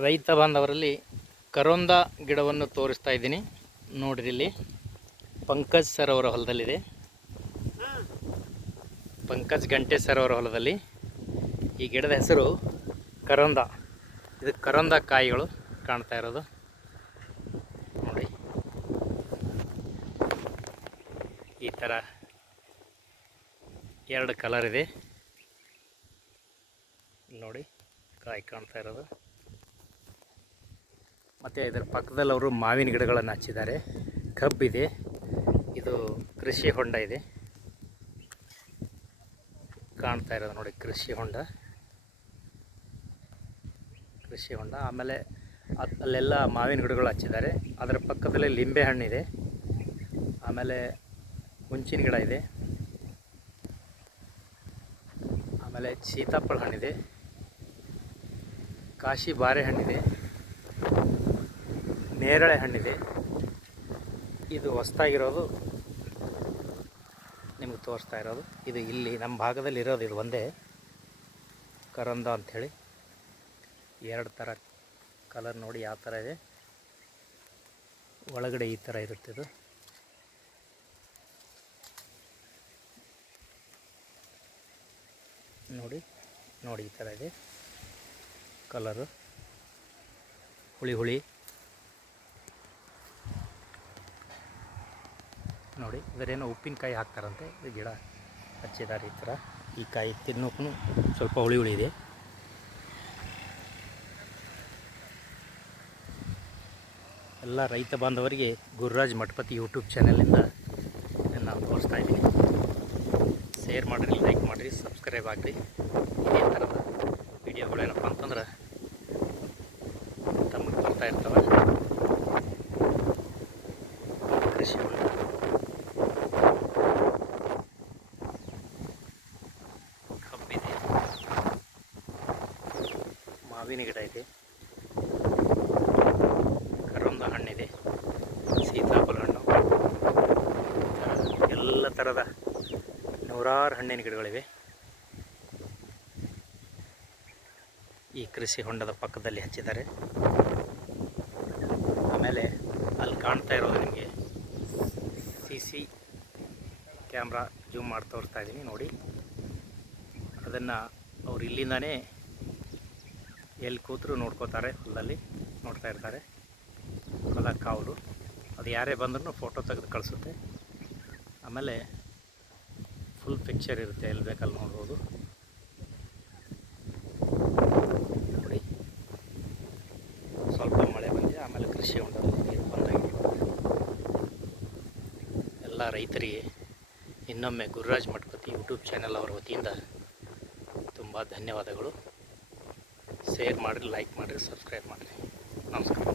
ರೈತ ಬಾಂಧವರಲ್ಲಿ ಕರೋಂದ ಗಿಡವನ್ನು ತೋರಿಸ್ತಾ ಇದ್ದೀನಿ. ನೋಡ್ರಿ, ಇಲ್ಲಿ ಪಂಕಜ್ ಸರ್ ಅವರ ಹೊಲದಲ್ಲಿದೆ. ಪಂಕಜ್ ಗಂಟೆ ಸರ್ ಅವರ ಹೊಲದಲ್ಲಿ ಈ ಗಿಡದ ಹೆಸರು ಕರೋಂದ. ಇದು ಕರೋಂದ ಕಾಯಿಗಳು ಕಾಣ್ತಾ ಇರೋದು ನೋಡಿ. ಈ ಥರ ಎರಡು ಕಲರ್ ಇದೆ ನೋಡಿ, ಕಾಯಿ ಕಾಣ್ತಾ ಇರೋದು. ಮತ್ತು ಇದರ ಪಕ್ಕದಲ್ಲಿ ಅವರು ಮಾವಿನ ಗಿಡಗಳನ್ನು ಹಚ್ಚಿದ್ದಾರೆ. ಕಬ್ಬಿದೆ, ಇದು ಕೃಷಿ ಹೊಂಡ ಇದೆ ಕಾಣ್ತಾ ಇರೋದು ನೋಡಿ. ಕೃಷಿ ಹೊಂಡ ಆಮೇಲೆ ಅಲ್ಲೆಲ್ಲ ಮಾವಿನ ಗಿಡಗಳು ಹಚ್ಚಿದ್ದಾರೆ. ಅದರ ಪಕ್ಕದಲ್ಲಿ ಲಿಂಬೆ ಹಣ್ಣಿದೆ, ಆಮೇಲೆ ಹುಂಚಿನ ಗಿಡ ಇದೆ, ಆಮೇಲೆ ಸೀತಾಫಲ ಹಣ್ಣಿದೆ, ಕಾಶಿ ಬಾರೆಹಣ್ಣಿದೆ, ನೇರಳೆ ಹಣ್ಣಿದೆ. ಇದು ಹೊಸದಾಗಿರೋದು ನಿಮಗೆ ತೋರಿಸ್ತಾ ಇರೋದು. ಇದು ಇಲ್ಲಿ ನಮ್ಮ ಭಾಗದಲ್ಲಿ ಇರೋದು ಇದು ಒಂದೇ ಕರೋಂದ ಅಂಥೇಳಿ. ಎರಡು ಥರ ಕಲರ್ ನೋಡಿ ಯಾವ ಥರ ಇದೆ. ಒಳಗಡೆ ಈ ಥರ ಇರುತ್ತೆ ಇದು. ನೋಡಿ ನೋಡಿ ಈ ಥರ ಇದೆ ಕಲರು, ಹುಳಿ ನೋಡಿ. ಇದರೇನೋ ಉಪ್ಪಿನಕಾಯಿ ಹಾಕ್ತಾರಂತೆ. ಇದು ಗಿಡ ಹಚ್ಚಿದ್ದಾರೆ ಈ ಥರ. ಈ ಕಾಯಿ ತಿನ್ನೋಕ್ಕೂ ಸ್ವಲ್ಪ ಹುಳಿ ಇದೆ. ಎಲ್ಲ ರೈತ ಬಾಂಧವರಿಗೆ ಗುರುರಾಜ್ ಮಠಪತಿ ಯೂಟ್ಯೂಬ್ ಚಾನಲಿಂದ ನಾನು ತೋರಿಸ್ತಾ ಇದ್ದೀನಿ. ಶೇರ್ ಮಾಡಿರಿ, ಲೈಕ್ ಮಾಡಿರಿ, ಸಬ್ಸ್ಕ್ರೈಬ್ ಆಗಿರಿ. ಇದೇ ಥರದ ವಿಡಿಯೋಗಳೇನಪ್ಪ ಅಂತಂದ್ರೆ ತಮಗೆ ಬರ್ತಾ ಇರ್ತವೆ. ಕೃಷಿ ಹೊಂಡ, ಕಬ್ಬಿದೆ, ಮಾವಿನ ಗಿಡ ಇದೆ, ಕರೋಂದ ಹಣ್ಣಿದೆ, ಸೀತಾಫಲ ಹಣ್ಣು, ಎಲ್ಲ ಥರದ ನೂರಾರು ಹಣ್ಣಿನ ಗಿಡಗಳಿವೆ ಈ ಕೃಷಿ ಹೊಂಡದ ಪಕ್ಕದಲ್ಲಿ ಹಚ್ಚಿದ್ದಾರೆ. ಆಮೇಲೆ ಅಲ್ಲಿ ಕಾಣ್ತಾ ಇರೋದು ನಿಮಗೆ CC ಕ್ಯಾಮ್ರಾ ಜೂಮ್ ಮಾಡಿ ತೋರಿಸ್ತಾ ಇದ್ದೀನಿ ನೋಡಿ. ಅದನ್ನು ಅವ್ರು ಇಲ್ಲಿಂದಾನೇ ಎಲ್ಲಿ ಕೂತರು ನೋಡ್ಕೋತಾರೆ, ಹೊಲದಲ್ಲಿ ನೋಡ್ತಾ ಇರ್ತಾರೆ. ಹೊಲ ಕಾವಲು, ಅದು ಯಾರೇ ಬಂದ್ರೂ ಫೋಟೋ ತೆಗೆದು ಕಳಿಸುತ್ತೆ. ಆಮೇಲೆ ಫುಲ್ ಪಿಕ್ಚರ್ ಇರುತ್ತೆ, ಎಲ್ಲಿ ಬೇಕಲ್ಲಿ ನೋಡ್ಬೋದು ನೋಡಿ. ಸ್ವಲ್ಪ ಮಳೆ ಬಂದಿದೆ, ಆಮೇಲೆ ಕೃಷಿ ಹೊಂಡದಲ್ಲಿ ನೀರು ಬಂದಾಗಿದೆ. ಎಲ್ಲ ರೈತರಿಗೆ ಇನ್ನೊಮ್ಮೆ ಗುರುರಾಜ್ ಮಠಪತಿ ಯೂಟ್ಯೂಬ್ ಚಾನಲ್ ಅವರ ವತಿಯಿಂದ ತುಂಬ ಧನ್ಯವಾದಗಳು. ಶೇರ್ ಮಾಡಿರಿ, ಲೈಕ್ ಮಾಡಿರಿ, ಸಬ್ಸ್ಕ್ರೈಬ್ ಮಾಡಿರಿ. ನಮಸ್ಕಾರ.